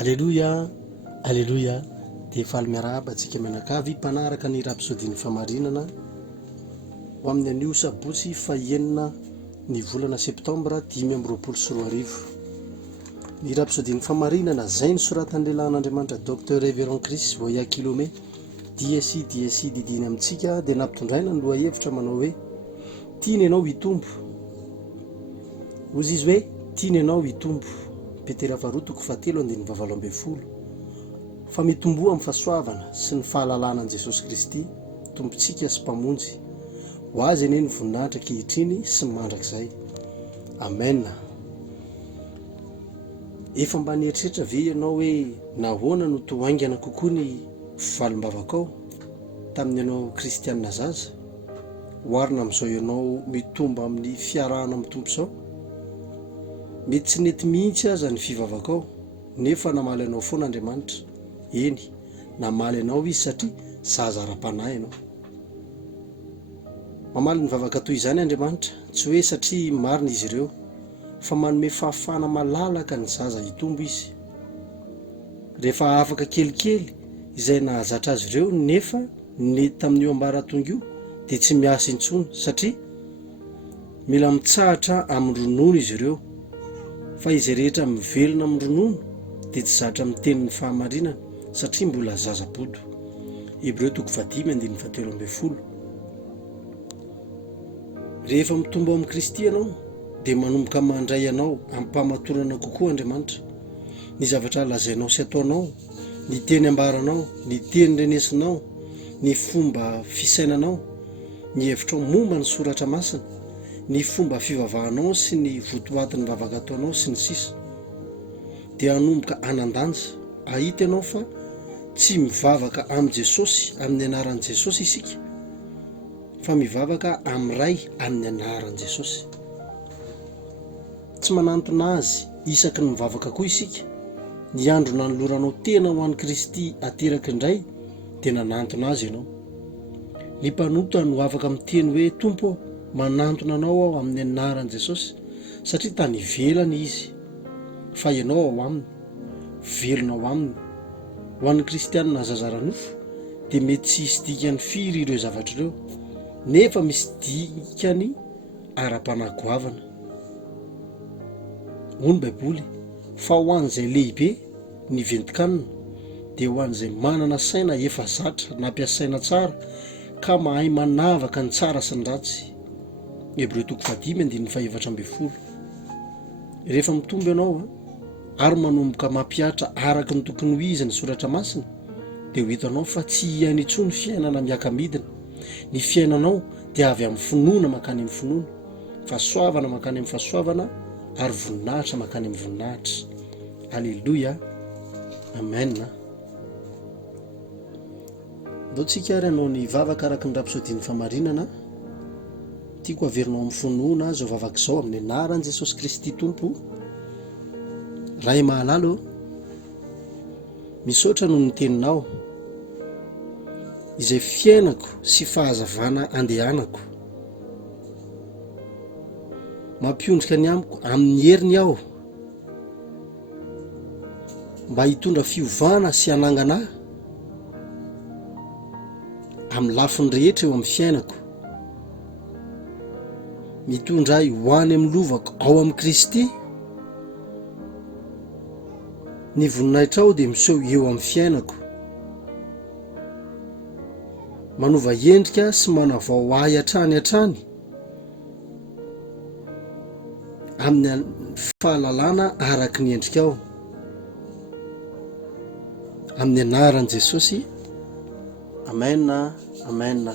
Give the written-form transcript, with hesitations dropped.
Alléluia, alléluia. Dia faly miarahaba antsika mianakavy mpanaraka ny rapisodin'ny famarinana ho amin'ny anio sabotsy fahenina ny volana septambra 2024. Ny rapisodin'ny famarinana zay ny soratan'ny lehilahin'Andriamanitra Docteur Révérend Chris Voya Kilomé DSI didiny amintsika dia nampitondraina ny lohahevitra manao hoe tiany ianao hitombo. Ozy izy hoe tiany ianao hitombo. Petera varotoko fatelo andiny vavalo ambin'ny folo. Fa mitomboa amin'ny fahasoavana sy ny fahalalana an'i Jesosy Kristy tompontsika sy mpamonjy ho azy ene ny voninahitra ankehitriny sy mandrakizay. Amen. Efa mba nieritreritra ve ianao hoe nahoana no toaingana kokoa ny valim-bavakao tamin'ny ianao kristianina zaza oharina amin'izao ianao mitombo amin'ny fiarahana amin'ny tompo izao? Mety tsy nety mihitsy aza ny fivavakao nefa namaly anao foana Andriamanitra. Eny, namaly anao izy satria zaza ara-panahy ianao. Mamaly ny vavaka toy izany Andriamanitra tsy hoe satria marina izy ireo fa manome fahafahana malalaka ny zaza hitombo izy. Rehefa afaka kelikely izay nahazatra azy ireo nefa nety tamin'io ambaratonga io dia tsy miasa intsony satria mila mitsahatra amin'ny ronono izy ireo. Fa izay rehetra mivelona amin'ny ronono dia tsy zatra miteny ny fahamarinana satria mbola zaza-bodo. Hebreo 10:7. Rehefa mitombo amin'ny Kristy ianao dia manomboka mandray anao amin'ny mpamatorana kokoa Andriamanitra. Ny zavatra lazainao sy ataonao, ny teny ambaranao, ny teny renesinao, ny fomba fisainanao, ny hevitrao momba ny soratra masina, ny fomba fivavahanao sy ny votoatin'ny vavaka ataonao sy ny sisa dia hanomboka anandanja. Ahita ianao fa tsy mivavaka amin'ny Jesosy amin'ny anaran'i Jesosy isika fa mivavaka amin'ny ray amin'ny anaran'i Jesosy. Tsy manantona azy isaky ny mivavaka koa isika. Ny andro nanoloranao tena ho an'i Kristy ateraky indray dia nanantona azy ianao. Ny mpanota no afaka miteny hoe Tompo, manantona anao aho amin'ny anaran'i Jesosy satria tany ivelany izy fa ianao ao aminy, velona ao aminy. Ho an'ny kristianina zazaranofo dia mety tsy hisy dikany firy ireo zavatra ireo nefa misy dikany ara-panahy goavana. Hoy ny Baiboly fa ho an'izay lehibe ny ventin-kanina dia ho an'izay manana saina efa zatra nampiasaina tsara ka mahay manavaka ny tsara sy ny ratsy. Hebreo 10:7. Rehefa mitombo ianao ary manomboka mampiatra araka ny tokony ho izy ny soratra masina dia ho hitanao fa tsy ihany intsony fiainana miaka-midina. Ny fiainanao dia avy amin'ny finoana makany amin'ny finoana, fahasoavana makany amin'ny fahasoavana ary voninahitra makany amin'ny voninahitra. Alléluia, amen. Ndao tsika ary anao ny vavaka araka ny rapisodin'ny famarinana. Tiako averinao amin'ny finoana zao vavaka izao amin'ny anaran'i Jesosy Kristy Tompo. Ray mahalalo, misaotra noho ny teninao izay fiainako sy fahazavana andehanako. Mampiondrika ny amiko amin'ny heriny aho mba hitondra fiovana sy hanangana ahy amin'ny lafiny rehetra eo amin'ny fiainako. Mitondra ahy ho any amin'ny lovako ao amin'ny Kristy. Ny voninahitra aho dia miseho eo amin'ny fiainako. Manova endrika sy manavao ahy hatrany hatrany amin'ny fahalalana araky ny endrikao. Amin'ny anaran'i Jesosy. Amen, amen.